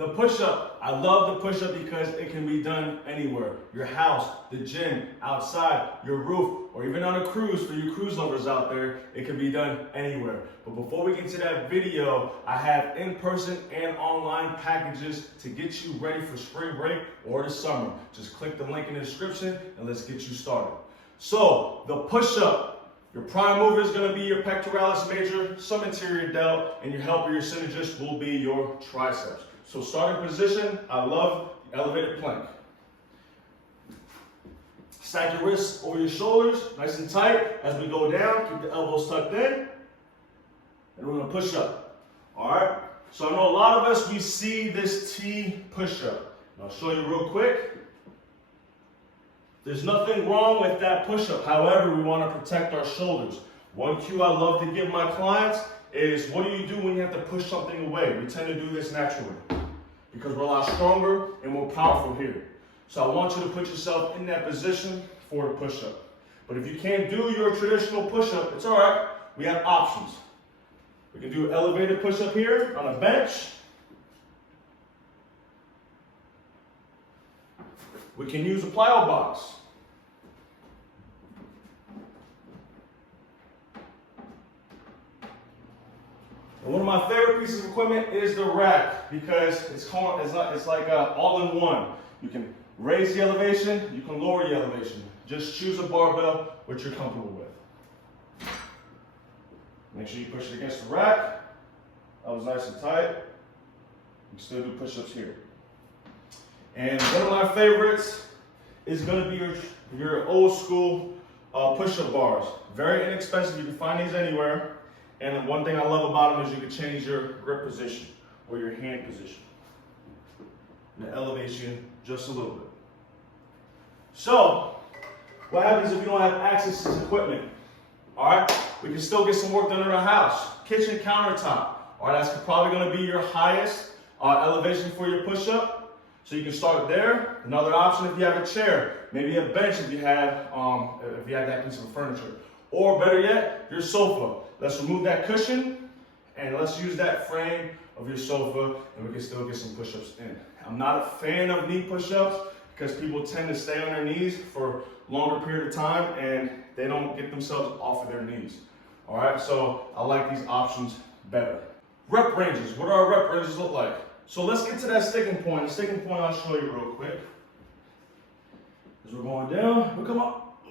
The push-up, I love the push-up because it can be done anywhere. Your house, the gym, outside, your roof, or even on a cruise for you cruise lovers out there, it can be done anywhere. But before we get to that video, I have in-person and online packages to get you ready for spring break or the summer. Just click the link in the description and let's get you started. So, the push-up. Your prime mover is going to be your pectoralis major, some interior delt, and your helper, your synergist, will be your triceps. So starting position, I love the elevated plank. Stack your wrists over your shoulders, nice and tight. As we go down, keep the elbows tucked in, and we're going to push up. All right? So I know a lot of us, we see this T push-up. I'll show you real quick. There's nothing wrong with that push-up. However, we want to protect our shoulders. One cue I love to give my clients is, what do you do when you have to push something away? We tend to do this naturally because we're a lot stronger and more powerful here. So I want you to put yourself in that position for the push-up. But if you can't do your traditional push-up, it's all right. We have options. We can do elevated push-up here on a bench. We can use a plyo box. And one of my favorite pieces of equipment is the rack because it's like all-in-one. You can raise the elevation, you can lower the elevation. Just choose a barbell which you're comfortable with. Make sure you push it against the rack. That was nice and tight. You can still do push-ups here. And one of my favorites is going to be your old school push-up bars. Very inexpensive. You can find these anywhere. And one thing I love about them is you can change your grip position or your hand position. And the elevation just a little bit. So, what happens if you don't have access to this equipment? All right, we can still get some work done in our house. Kitchen countertop. All right, that's probably going to be your highest elevation for your push-up. So you can start there. Another option if you have a chair, maybe a bench if you have that piece of furniture. Or better yet, your sofa. Let's remove that cushion and let's use that frame of your sofa and we can still get some push-ups in. I'm not a fan of knee push-ups because people tend to stay on their knees for a longer period of time and they don't get themselves off of their knees. All right, so I like these options better. Rep ranges. What do our rep ranges look like? So let's get to that sticking point. The sticking point I'll show you real quick. As we're going down, we come up.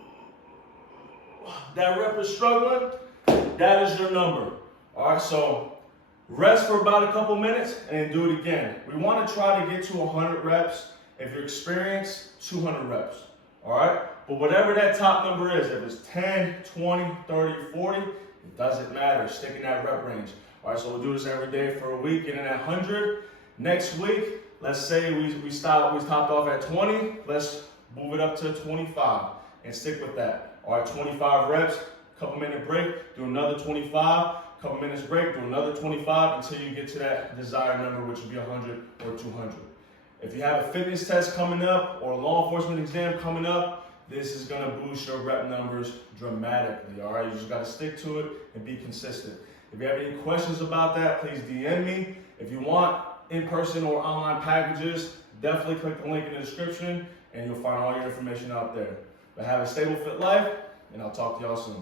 That rep is struggling. That is your number. All right, so rest for about a couple minutes and then do it again. We want to try to get to 100 reps. If you're experienced, 200 reps. All right, but whatever that top number is, if it's 10, 20, 30, 40, it doesn't matter. Stick in that rep range. All right, so we'll do this every day for a week, getting at 100. Next week, let's say we stopped off at 20. Let's move it up to 25 and stick with that. All right, 25 reps, couple minute break, do another 25, couple minutes break, do another 25 until you get to that desired number, which will be 100 or 200. If you have a fitness test coming up or a law enforcement exam coming up, this is going to boost your rep numbers dramatically. All right, you just got to stick to it and be consistent. If you have any questions about that, please DM me. If you want in-person or online packages, definitely click the link in the description and you'll find all your information out there. But have a stable, fit life, and I'll talk to y'all soon.